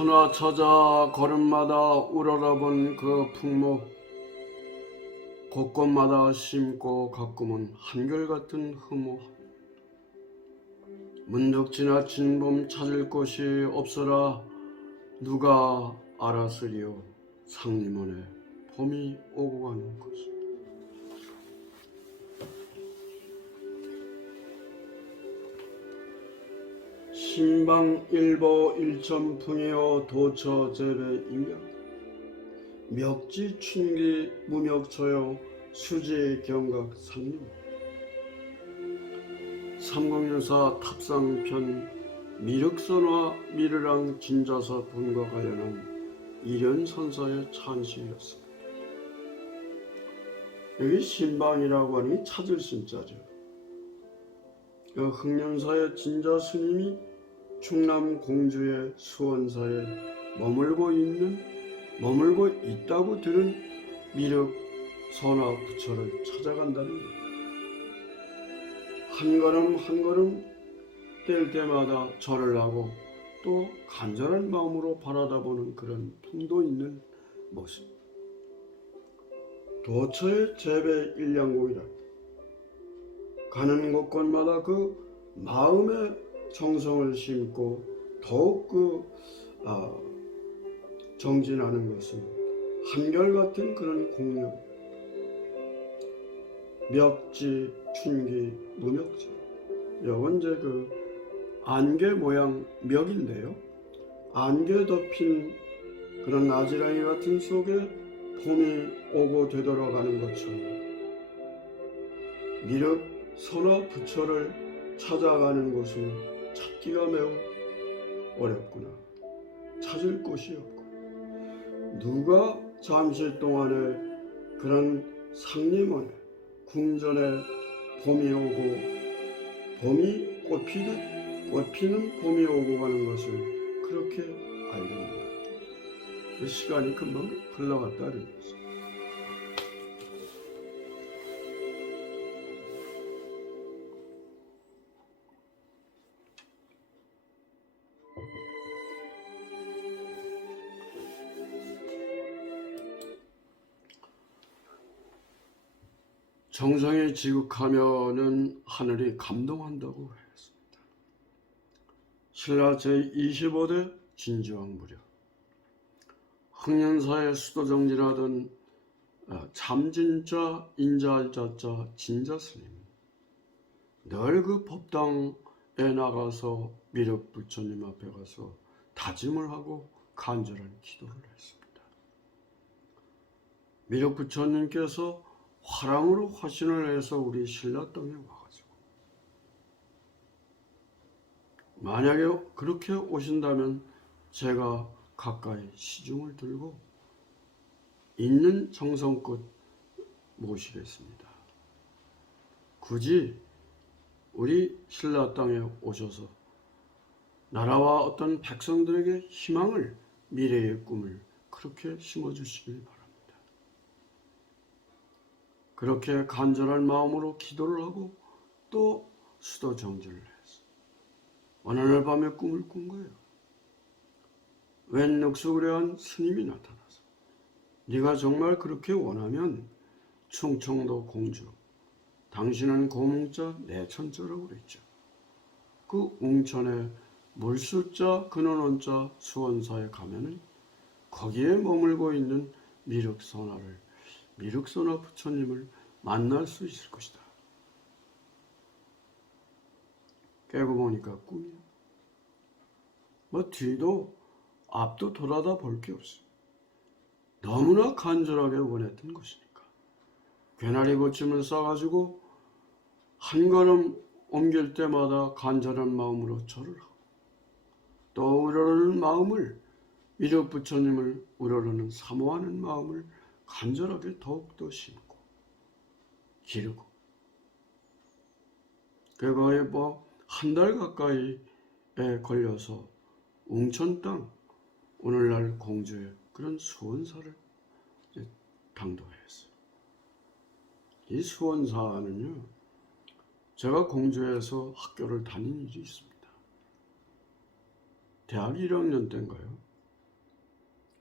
선화 찾아 걸음마다 우러러본 그 풍모 곳곳마다 심고 가끔은 한결같은 흠모. 문득 지나친 봄 찾을 곳이 없어라. 누가 알았으리요? 상림원에 봄이 오고 가는 것을 신방 일보 일천풍이여 도처 제배 일명 멱지 춘기 무멱처여 수지 경각 상림 삼공유사 탑상편 미륵선화 미르랑 진자서 분과 관련한 이련선사의 찬시였습니다. 여기 신방이라고 하니 찾을 신자죠. 그 흑련사의 진자 스님이 충남 공주의 수원사에 머물고 있는 머물고 있다고 들은 미륵 선화 부처를 찾아간다는 것. 한 걸음 한 걸음 뗄 때마다 절을 하고 또 간절한 마음으로 바라다보는 그런 풍도 있는 모습. 도처의 재배 일량곡이라 가는 곳곳마다 그 마음의 정성을 심고 더욱 그 아, 정진하는 것은 한결같은 그런 공력 멱지, 춘기, 무멱지. 이건 이제 그 안개 모양 멱인데요. 안개 덮인 그런 아지랑이 같은 속에 봄이 오고 되돌아가는 것처럼 미륵 선화 부처를 찾아가는 곳은 찾기가 매우 어렵구나. 찾을 곳이 없고 누가 잠시 동안에 그런 상림원에 궁전에 봄이 오고 봄이 꽃피는 꽃피는 봄이 오고 가는 것을 그렇게 알게 됩니다. 그 시간이 금방 흘러갔다 이런 거죠. 정성에 지극하면은 하늘이 감동한다고 했습니다. 신라 제25대 진주왕 무려 흥년사의 수도정진하던 어, 참진자 인자알자자 진자스님 늘 그 법당에 나가서 미륵 부처님 앞에 가서 다짐을 하고 간절한 기도를 했습니다. 미륵 부처님께서 화랑으로 화신을 해서 우리 신라 땅에 와가지고 만약에 그렇게 오신다면 제가 가까이 시중을 들고 있는 정성껏 모시겠습니다. 굳이 우리 신라 땅에 오셔서 나라와 어떤 백성들에게 희망을 미래의 꿈을 그렇게 심어주시길 바랍니다. 그렇게 간절한 마음으로 기도를 하고 또 수도 정진을 했어. 어느 날 밤에 꿈을 꾼 거예요. 웬 늑수그레한 스님이 나타나서 네가 정말 그렇게 원하면 충청도 공주 당신은 고문자 내천자라고 그랬죠. 그 웅천에 물수자 근원원자 수원사에 가면은 거기에 머물고 있는 미륵선화를 미륵선화 부처님을 만날 수 있을 것이다. 깨고 보니까 꿈이야. 뭐 뒤도 앞도 돌아다 볼 게 없어. 너무나 간절하게 원했던 것이니까. 괴나리 고침을 싸가지고 한 걸음 옮길 때마다 간절한 마음으로 절을 하고 또 우러르는 마음을 미륵 부처님을 우러르는 사모하는 마음을 간절하게 더욱더 심고 기르고 그거에 뭐한 달 가까이에 걸려서 웅천 땅 오늘날 공주의 그런 수원사를 당도했어요. 이 수원사는요, 제가 공주에서 학교를 다닌 일이 있습니다. 대학 1학년 때인가요?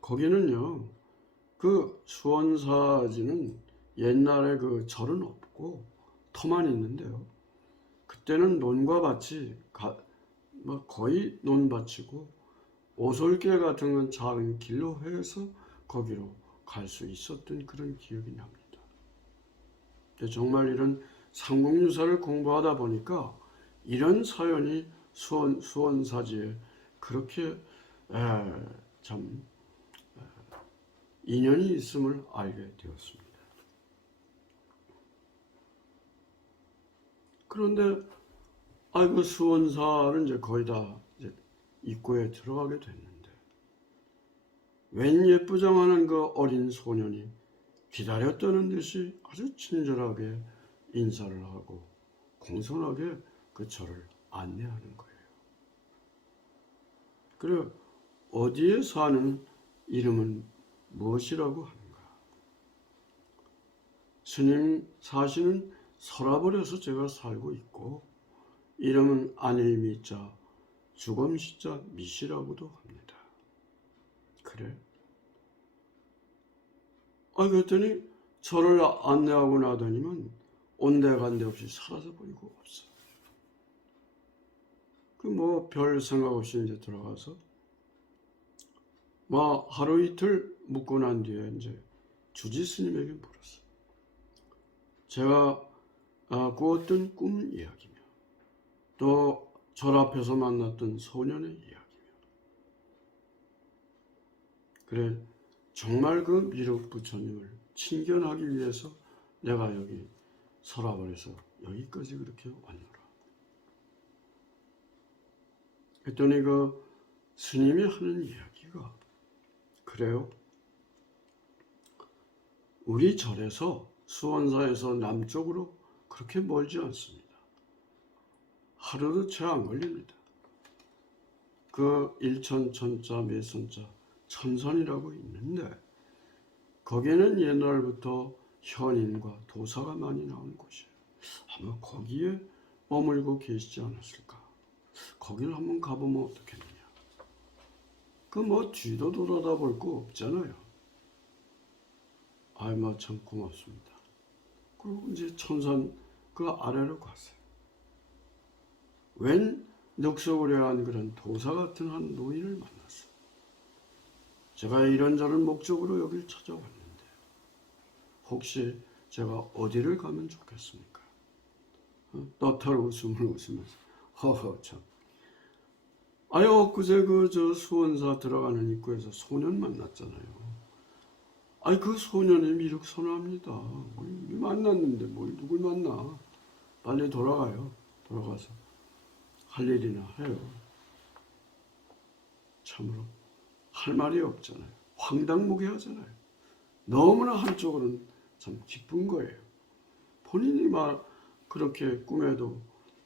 거기는요, 그 수원사지는 옛날에 그 절은 없고 터만 있는데요. 그때는 논과 밭이 가- 뭐 거의 논밭이고 오솔길 같은 건 작은 길로 해서 거기로 갈 수 있었던 그런 기억이 납니다. 정말 이런 삼국유사를 공부하다 보니까 이런 사연이 수원 수원사지에 그렇게 에, 참 에, 인연이 있음을 알게 되었습니다. 그런데 아이고 수원사는 이제 거의 다 이제 입구에 들어가게 됐는데 웬 예쁘장하는 그 어린 소년이 기다렸다는 듯이 아주 친절하게 인사를 하고 공손하게 그 저를 안내하는 거예요. 그래 어디에 사는 이름은 무엇이라고 하는가? 스님 사시는 서라벌에서 제가 살고 있고 이름은 안일미자 주검시자 미시라고도 합니다. 그래? 아 그랬더니 저를 안내하고 나더니만 온데간데 없이 사라져 버리고 없어. 그 뭐 별 생각 없이 이제 들어가서 뭐 하루 이틀 묵고 난 뒤에 이제 주지 스님에게 물었어. 제가 아, 꾸었던 꿈 이야기며 또 절 앞에서 만났던 소년의 이야기며 그래 정말 그 미륵 부처님을 친견하기 위해서 내가 여기 서라벌에서 여기까지 그렇게 왔노라. 그랬더니 그 스님이 하는 이야기가 그래요. 우리 절에서 수원사에서 남쪽으로 그렇게 멀지 않습니다. 하루도 채 안 걸립니다. 그 일천 천자 매선자 천선이라고 있는데 거기에는 옛날부터 현인과 도사가 많이 나오는 곳이에요. 아마 거기에 머물고 계시지 않았을까. 거기를 한번 가보면 어떻겠느냐. 그 뭐 뒤도 돌아다 볼 거 없잖아요. 아이 뭐참 고맙습니다. 그리고 이제 천산 그 아래로 갔어요. 웬 늑석으려한 그런 도사 같은 한 노인을 만났어요. 제가 이런저런 목적으로 여길 찾아왔는데 혹시 제가 어디를 가면 좋겠습니까? 어? 떠털 웃음을 웃으면서 허허 참 아유 엊그제 그 저 수원사 들어가는 입구에서 소년 만났잖아요. 아이 그 소년의 미륵 선호합니다. 뭘 만났는데 뭘 누굴 만나? 빨리 돌아가요. 돌아가서 할 일이나 해요. 참으로 할 말이 없잖아요. 황당무계하잖아요. 너무나 한쪽으로는 참 기쁜 거예요. 본인이 말 그렇게 꿈에도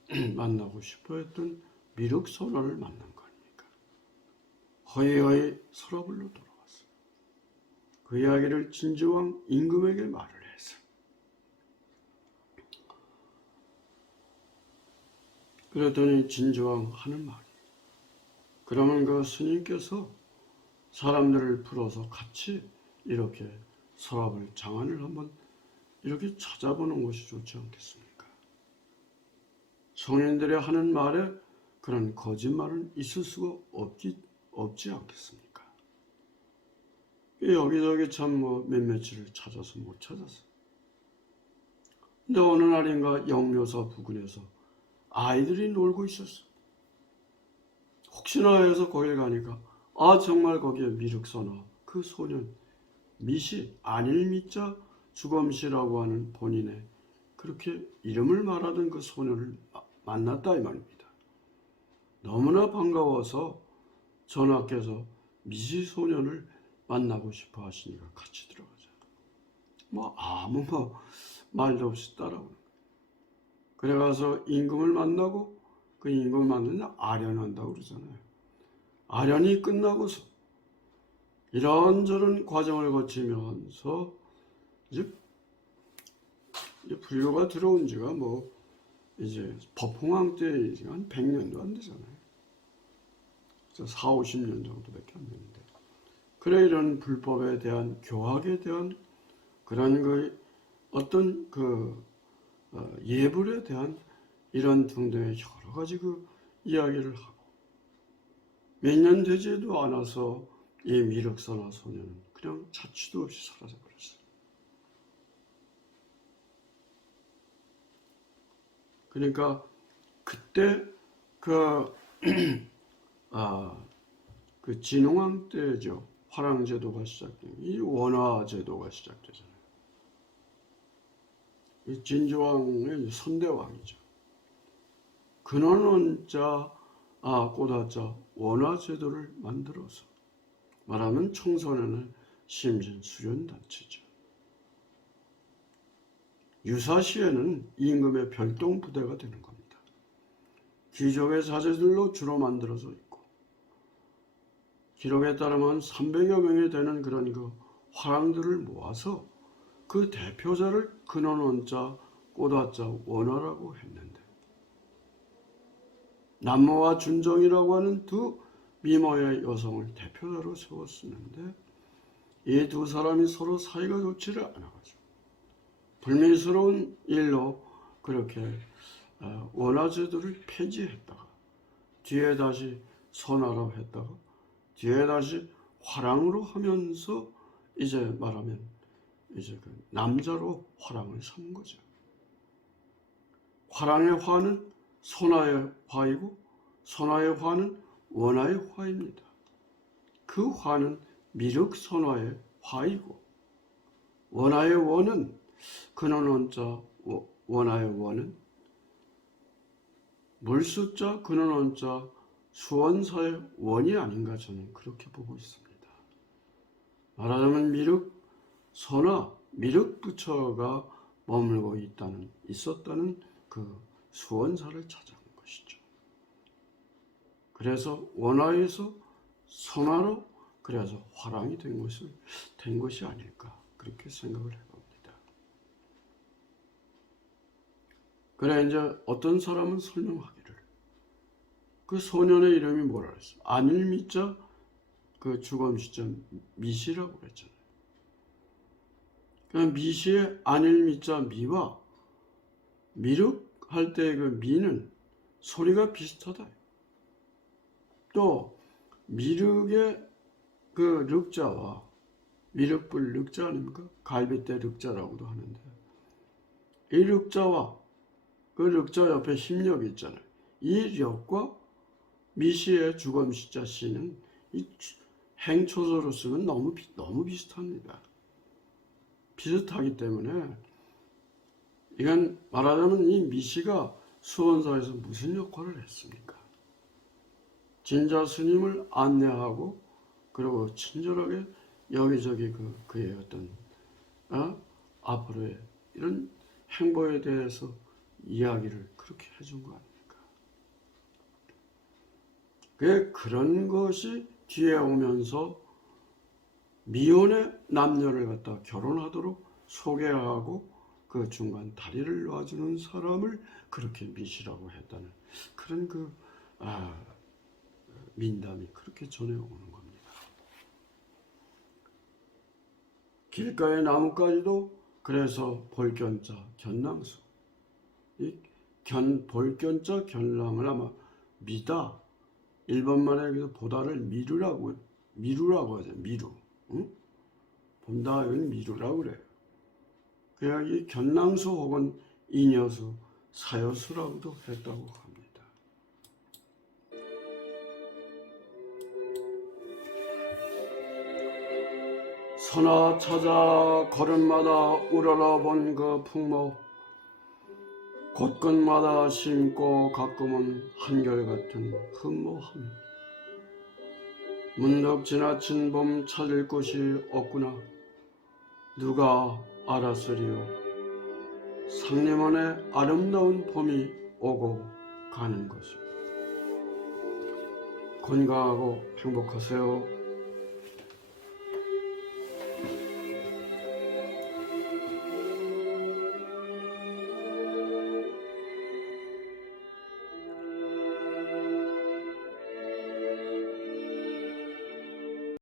만나고 싶어 했던 미륵 선원을 만난 거 아닙니까? 허이허이 서러불로 돌아왔어요. 그 이야기를 진주왕 임금에게 말을 해서 그랬더니 진주왕 하는 말이 그러면 그 스님께서 사람들을 풀어서 같이 이렇게 서랍을 장안을 한번 이렇게 찾아보는 것이 좋지 않겠습니까? 성인들이 하는 말에 그런 거짓말은 있을 수가 없기, 없지 않겠습니까? 여기저기 참 뭐 몇몇을 찾아서 못 찾았어. 근데 어느 날인가 영묘사 부근에서 아이들이 놀고 있었어. 혹시나 해서 거길 가니까 아 정말 거기에 미륵선화 그 소년 미시 안일미자 주검시라고 하는 본인의 그렇게 이름을 말하던 그 소년을 마- 만났다 이 말입니다. 너무나 반가워서 전하께서 미시 소년을 만나고 싶어 하시니까 같이 들어가자. 뭐 아무 뭐 말도 없이 따라오는 거예요. 그래가서 임금을 만나고 그 임금을 만나면 아련한다고 그러잖아요. 아련이 끝나고서 이런저런 과정을 거치면서 이제 불교가 들어온 지가 뭐 이제 법홍왕 때 한 100년도 안 되잖아요. 그래서 4, 50년 정도밖에 안 되는데 그래 이런 불법에 대한 교학에 대한 그런 그 어떤 그 어, 예불에 대한 이런 등등의 여러 가지 그 이야기를 하고 몇 년 되지도 않아서 이 미륵선화 소녀는 그냥 자취도 없이 사라져 버렸어요. 그러니까 그때 그, 아, 그 진흥왕 때죠. 화랑제도가 시작된, 이 원화제도가 시작되잖아요. 이 진주왕의 선대왕이죠. 근원원자, 아, 꼬다자, 원화제도를 만들어서 말하면 청소년의 심신 수련 단체죠. 유사시에는 임금의 별동 부대가 되는 겁니다. 귀족의 자제들로 주로 만들어져 있고 기록에 따르면 300여 명이 되는 그런 그 화랑들을 모아서 그 대표자를 근원원자, 꼬다자, 원화라고 했는데 남모와 준정이라고 하는 두 미모의 여성을 대표자로 세웠었는데 이 두 사람이 서로 사이가 좋지를 않아가지고 불미스러운 일로 그렇게 어, 원화제도를 폐지했다가 뒤에 다시 선화로 했다가 뒤에 다시 화랑으로 하면서 이제 말하면 이제 그 남자로 화랑을 삼은 거죠. 화랑의 화는 선화의 화이고 선화의 화는 원화의 화입니다. 그 화는 미륵 선화의 화이고 원화의 원은 근원원자 원화의 원은 물수자 근원원자 수원사의 원이 아닌가 저는 그렇게 보고 있습니다. 말하자면 미륵 선화 미륵 부처가 머물고 있다는 있었다는 그 수원사를 찾아온 것이죠. 그래서 원화에서 선화로 그래서 화랑이 된 것을 된 것이 아닐까 그렇게 생각을 해봅니다. 그래 이제 어떤 사람은 설명하기를 그 소년의 이름이 뭐라 그랬어? 안일 미자 그 주검 시점 미시라고 그랬잖아요. 그 미시의 안일 미자 미와 미륵 할 때 그 미는 소리가 비슷하다. 또 미륵의 그 륵자와 미륵불 륵자 아닙니까? 갈비대 륵자라고도 하는데 이 륵자와 그 륵자 옆에 힘력 있잖아요. 이 력과 미시의 주검 시자 시는 이 행초소로 쓰면 너무 비, 너무 비슷합니다. 비슷하기 때문에 이건 말하자면 이 미시가 수원사에서 무슨 역할을 했습니까? 진자 스님을 안내하고 그리고 친절하게 여기저기 그 그의 어떤 어? 앞으로의 이런 행보에 대해서 이야기를 그렇게 해준 거? 그 그런 것이 뒤에 오면서 미혼의 남녀를 갖다 결혼하도록 소개하고 그 중간 다리를 놔주는 사람을 그렇게 미시라고 했다는 그런 그 아, 민담이 그렇게 전해오는 겁니다. 길가의 나뭇가지도 그래서 볼견자 견랑수 이 견, 볼견자 견랑을 아마 미다 일본 말에 그래서 보다를 미루라고 미루라고 하죠 미루 응? 본다 이건 미루라고 그래요. 그래야 이 견랑수 혹은 이녀수 사여수라고도 했다고 합니다. 선화 찾아 걸음마다 우러러 본 그 풍모 곳곳마다 심고 가끔은 한결같은 흠모함. 문득 지나친 봄 찾을 곳이 없구나. 누가 알았으리요? 상림 안에 아름다운 봄이 오고 가는 것을. 건강하고 행복하세요.